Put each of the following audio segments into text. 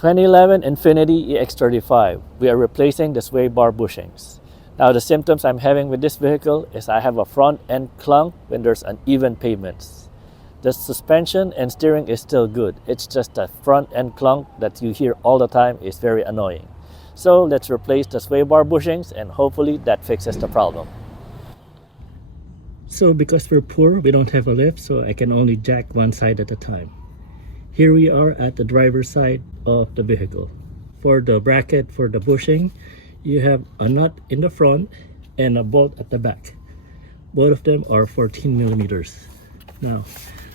2011 Infiniti EX35. We are replacing the sway bar bushings. Now the symptoms I'm having with this vehicle is I have a front end clunk when there's uneven pavements. The suspension and steering is still good. It's just the front end clunk that you hear all the time is very annoying. So let's replace the sway bar bushings and hopefully that fixes the problem. So because we're poor, we don't have a lift, so I can only jack one side at a time. Here we are at the driver's side of the vehicle. For the bracket for the bushing, you have a nut in the front and a bolt at the back. Both of them are 14 millimeters. Now,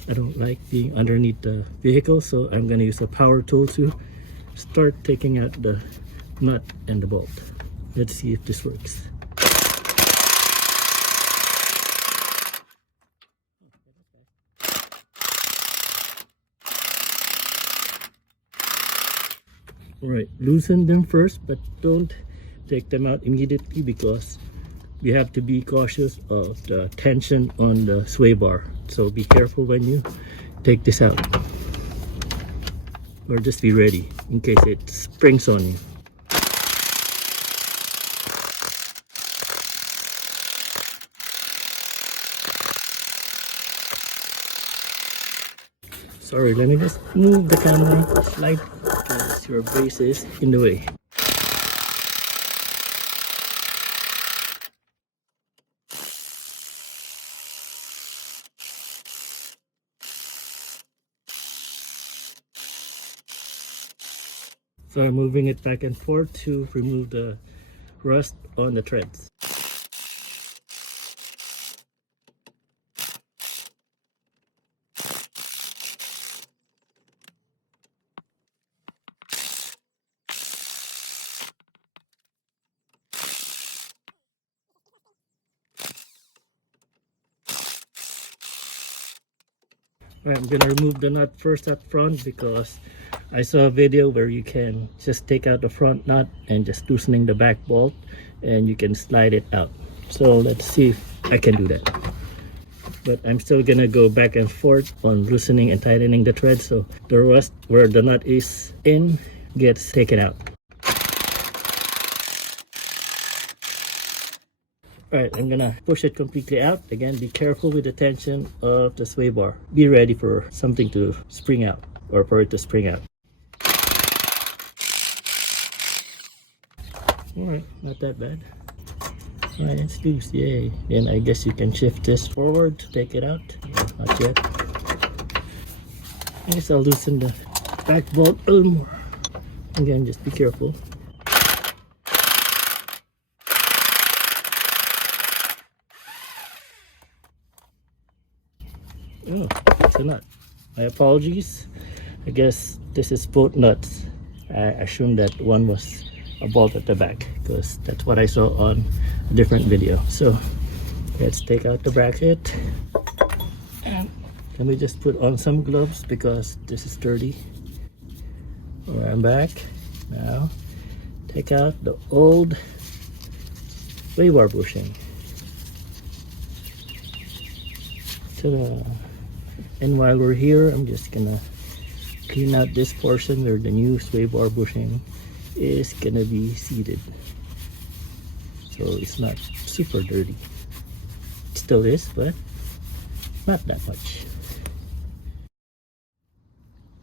I don't like being underneath the vehicle, so I'm going to use a power tool to start taking out the nut and the bolt. Let's see if this works. Alright, loosen them first, but don't take them out immediately because we have to be cautious of the tension on the sway bar. So be careful when you take this out. Or just be ready in case it springs on you. Sorry, let me just move the camera slightly because your base is in the way. So I'm moving it back and forth to remove the rust on the treads. Alright, I'm gonna remove the nut first up front because I saw a video where you can just take out the front nut and just loosening the back bolt and you can slide it out. So let's see if I can do that. But I'm still gonna go back and forth on loosening and tightening the thread so the rust where the nut is in gets taken out. Alright, I'm gonna push it completely out. Again, be careful with the tension of the sway bar. Be ready for something to spring out or for it to spring out. Alright, not that bad. Alright, it's loose, yay. Then I guess you can shift this forward to take it out. Not yet. I guess I'll loosen the back bolt a little more. Again, just be careful. Oh, it's a nut. My apologies. I guess this is both nuts. I assumed that one was a bolt at the back because that's what I saw on a different video. So let's take out the bracket and let me just put on some gloves because this is dirty. Alright, I'm back. Now take out the old sway bar bushing. Ta-da! And while we're here, I'm just gonna clean out this portion where the new sway bar bushing is gonna be seated, so it's not super dirty. It still is, but not that much.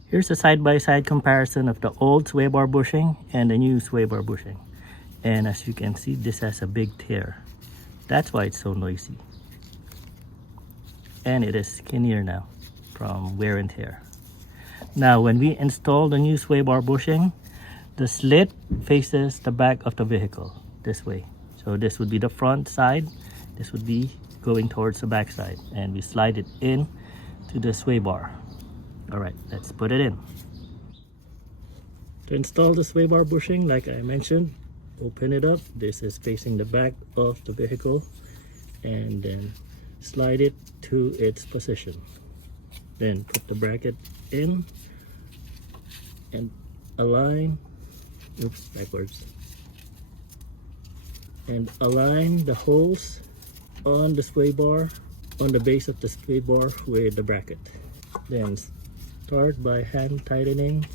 Here's a side-by-side comparison of the old sway bar bushing and the new sway bar bushing, and as you can see, this has a big tear. That's why it's so noisy, and it is skinnier now from wear and tear. Now when we install the new sway bar bushing, the slit faces the back of the vehicle this way. So this would be the front side, this would be going towards the back side, and we slide it in to the sway bar. Alright, let's put it in. To install the sway bar bushing, like I mentioned, open it up. This is facing the back of the vehicle, and then slide it to its position. Then put the bracket in and align, backwards, and align the holes on the sway bar, on the base of the sway bar with the bracket. Then start by hand tightening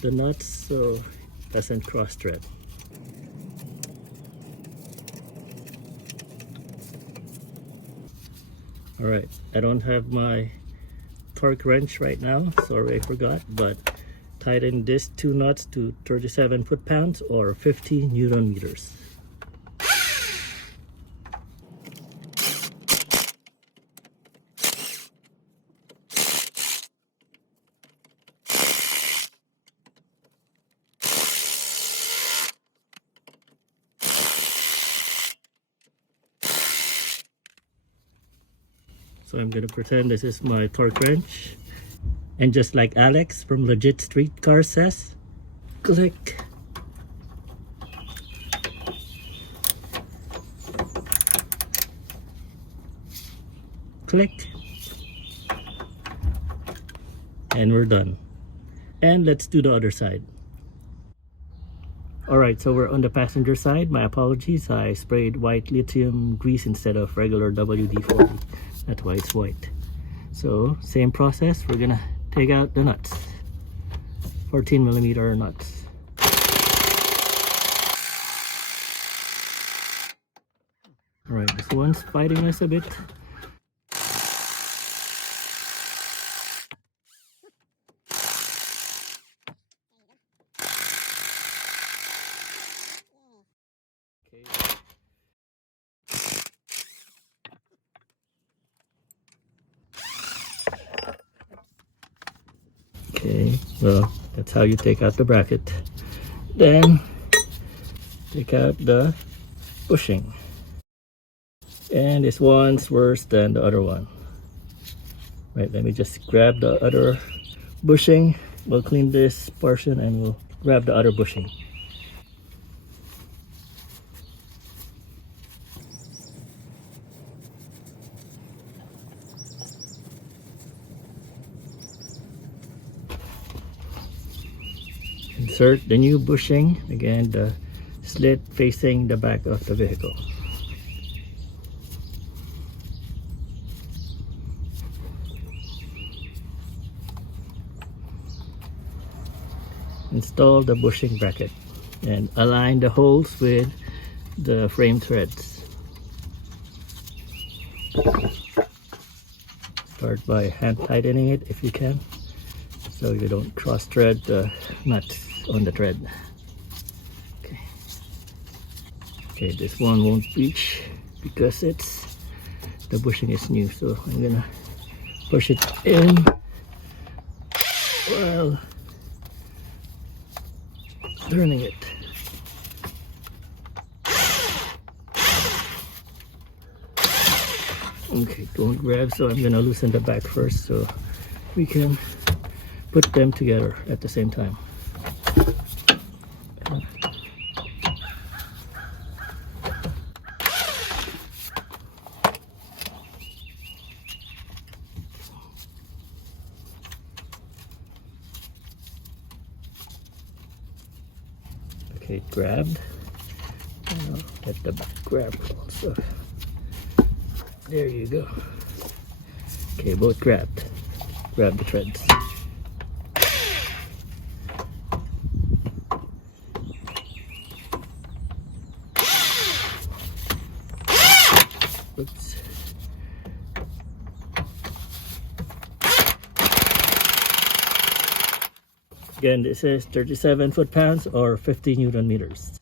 the nuts so it doesn't cross thread. Alright, I don't have my torque wrench right now, sorry I forgot, but tighten these two nuts to 37 foot-pounds or 50 Newton meters. So I'm going to pretend this is my torque wrench. And just like Alex from Legit Street Car says, click. Click. And we're done. And let's do the other side. Alright, so we're on the passenger side. My apologies, I sprayed white lithium grease instead of regular WD-40. That's why it's white. So same process, we're gonna take out the nuts. 14mm nuts. Alright, this one's fighting us a bit. Okay, well, that's how you take out the bracket. Then take out the bushing. And this one's worse than the other one. Right, let me just grab the other bushing. We'll clean this portion and we'll grab the other bushing. Insert the new bushing, again the slit facing the back of the vehicle. Install the bushing bracket and align the holes with the frame threads. Start by hand tightening it if you can, so you don't cross thread the nuts on the thread. Okay, this one won't reach because the bushing is new, so I'm gonna push it in while turning it. Okay, don't grab, so I'm gonna loosen the back first so we can put them together at the same time. Okay, grabbed. Now let the back grab also. There you go. Okay, both grabbed. Grab the threads. Oops. Again, this is 37 foot-pounds or 50 Newton meters.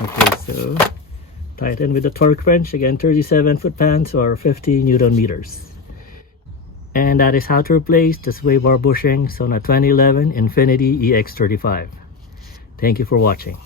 Okay, so tighten with the torque wrench, again 37 foot-pounds or 50 Newton meters. And that is how to replace the sway bar bushings on a 2011 Infiniti EX35. Thank you for watching.